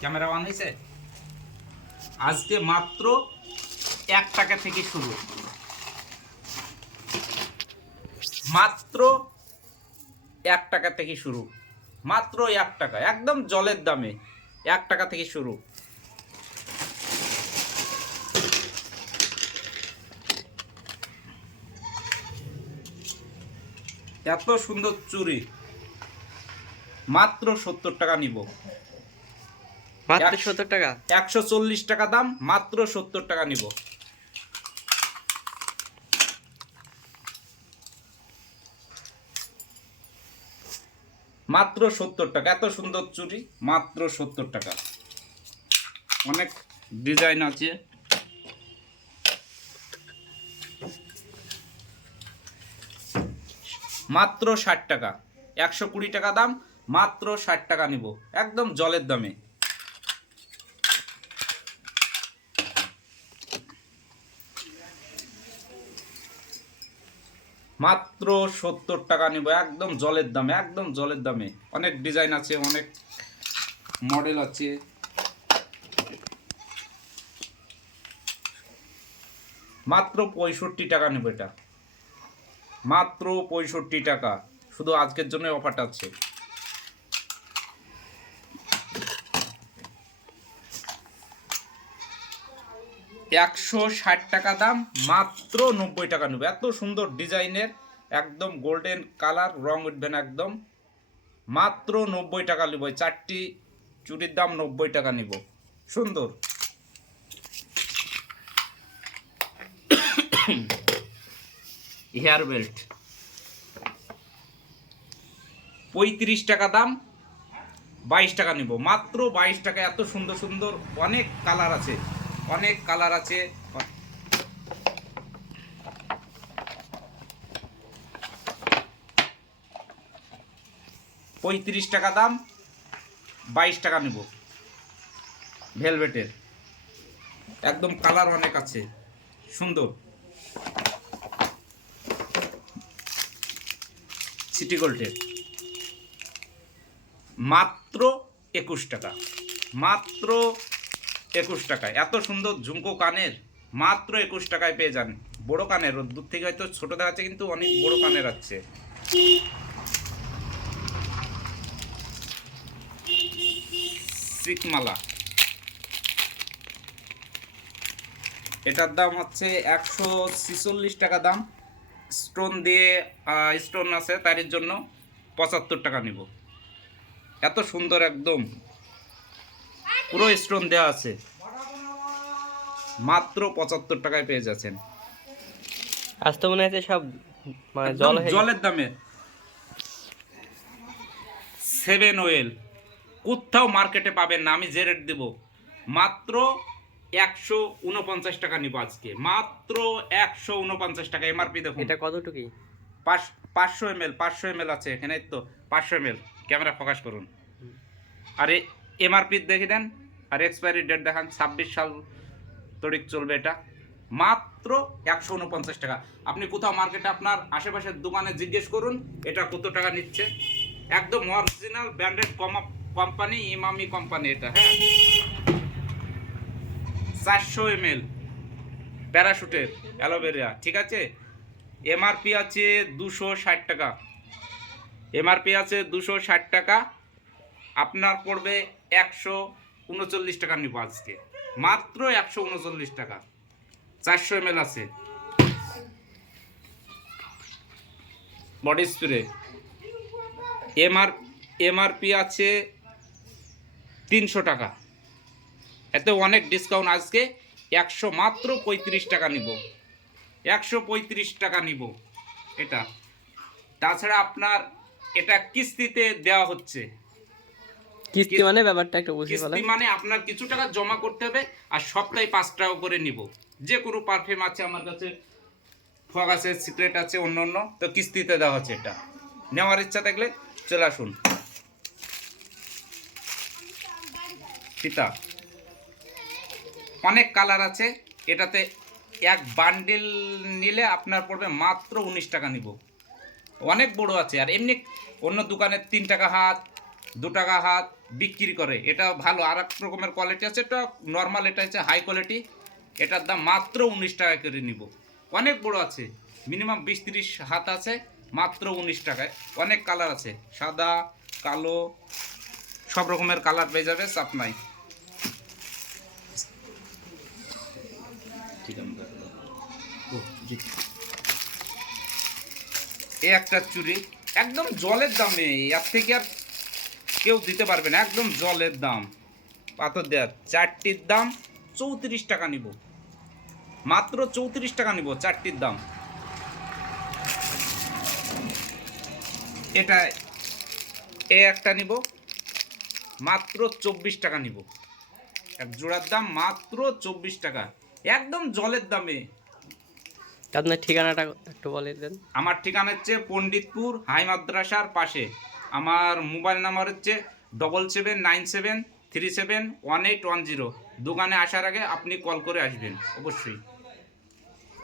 Camera on হয়েছে। আজকে মাত্র 1 টাকা থেকে শুরু, মাত্র 1 টাকা থেকে শুরু, মাত্র 1 টাকা, একদম জলের দামে 1 টাকা থেকে শুরু। এত সুন্দর চুড়ি মাত্র 70 টাকা নিব। মাত্র 70 টাকা, 140 টাকা দাম, মাত্র 70 টাকা নিব। মাত্র 70 টাকা, এত সুন্দর চুড়ি মাত্র 70 টাকা। অনেক ডিজাইন আছে। মাত্র 60 টাকা, 120 টাকা দাম, মাত্র 60 টাকা নিব, একদম জলের দামে। মাত্র 70 টাকা নিব, একদম জলের দামে, একদম জলের দামে। অনেক ডিজাইন আছে, অনেক মডেল আছে। মাত্র 65 টাকা নেব এটা, মাত্র 65 টাকা। শুধু আজকের জন্য অফারটা আছে। $160 টাকা দাম, মাত্র 90 টাকা নেব। এত সুন্দর ডিজাইনের, একদম গোল্ডেন কালার, রং উঠবে না একদম। মাত্র 90 টাকা নেব। 4টি চুড়ির দাম 90 টাকা নিব। সুন্দর হেয়ার বেল্ট 35 টাকা দাম, 22 টাকা নিব, মাত্র 22 টাকা। এত সুন্দর সুন্দর অনেক কালার আছে, অনেক কালার আছে। 35 টাকা দাম, 22 টাকা নিব। ভেলভেটের একদম কালার অনেক আছে, সুন্দর। সিটি গোল্ডের মাত্র 21 টাকা, মাত্র 21 টাকায়। এত সুন্দর ঝুমকো কানের মাত্র 21 টাকায় পেয়ে যান। বড় কানের, দূর থেকে হয়তো ছোট দেখাচ্ছে কিন্তু অনেক বড় কানের আছে। সিকমালা, এটার দাম হচ্ছে 146 টাকা দাম। স্টোন দিয়ে, স্টোন আছে তার জন্য 75 টাকা নিব। এত সুন্দর, একদম পুরো স্টোন দেওয়া আছে, মাত্র 75 টাকায় পেয়ে যাচ্ছেন। আজ তো মনে হচ্ছে সব মানে একদম জলের দামে। 7 ওয়েল কোথাও মার্কেটে পাবেন না, আমি যে রেট দেব। মাত্র 149 টাকা নিব আজকে, মাত্র 149 টাকা এমআরপি। দেখুন এটা কতটুকু? 500 ml, 500 ml আছে এখানে, তো 500 ml। ক্যামেরা ফোকাস করুন। আর এমআরপি দেখে দেন, আর এক্সপায়ারি ডেট দেখান, 26 সাল তরিক চলবে এটা। মাত্র 149 টাকা। আপনি কোথাও মার্কেটে আপনার আশেপাশের দোকানে জিজ্ঞেস করুন এটা কত টাকা নিচ্ছে। একদম original branded company, Emami company এটা। হ্যাঁ, 400 ml প্যারাশুটের অ্যালোভেরা, ঠিক আছে। এমআরপি আছে 260 টাকা, এমআরপি আছে 260 টাকা। আপনার পড়বে 139 টাকা নিব আজকে, মাত্র 139 টাকা। 400 ml আছে। বডি স্প্রে এমআরপি আছে 300 টাকা। এতে অনেক ডিসকাউন্ট আজকে। মাত্র 35 টাকা নিব, 135 টাকা নিব এটা। তাছাড়া আপনার এটা কিস্তিতে দেওয়া হচ্ছে। কিস্তি মানে ব্যাপারটা একটু বুঝিয়ে বলেন। কিস্তি মানে আপনার কিছু টাকা জমা করতে হবে, আর সপ্তাহে 5 টাকা করে নিব। যে কোনো পারফিউম আছে আমার কাছে, ফগ আছে, সিক্রেট আছে, অন্য অন্য, তো কিস্তিতে দেওয়া হচ্ছে। এটা নেওয়ার ইচ্ছা থাকলে চলে আসুন। ফিতা অনেক কালার আছে, এটাতে এক বান্ডিল নিলে আপনার পড়বে মাত্র 19 টাকা নিব। অনেক বড় আছে, আর এমনি অন্য দোকানে 3 টাকা হাত, 2 টাকা হাত বিক্রি করে। এটা ভালো। আর এক রকমের কোয়ালিটি আছে, এটা নর্মাল, এটা হচ্ছে হাই কোয়ালিটি। এটার দাম মাত্র 19 টাকা করে নিব। অনেক বড় আছে, মিনিমাম 20-30 হাত আছে, মাত্র 19 টাকায়। অনেক কালার আছে, সাদা, কালো, সব রকমের কালার পেয়ে যাবে, চাপ নাই। এ একটা চুড়ি, একদম জলের দামে, এর থেকে আর কেউ দিতে পারবে না, একদম জলের দাম। পাথর দেওয়ার 4টির দাম 34 টাকা নিব, মাত্র 34 টাকা নিব 4টির দাম। এটা এ একটা নিব, মাত্র 24 টাকা নিব। এক জোড়ার দাম মাত্র 24 টাকা, একদম জলের দামে। আপনার ঠিকানাটা একটু বলে দেন। আমার ঠিকানা হচ্ছে পণ্ডিতপুর হাই মাদ্রাসার পাশে। আমার মোবাইল নাম্বার হচ্ছে 7797371810। দোকানে আসার আগে আপনি কল করে আসবেন অবশ্যই।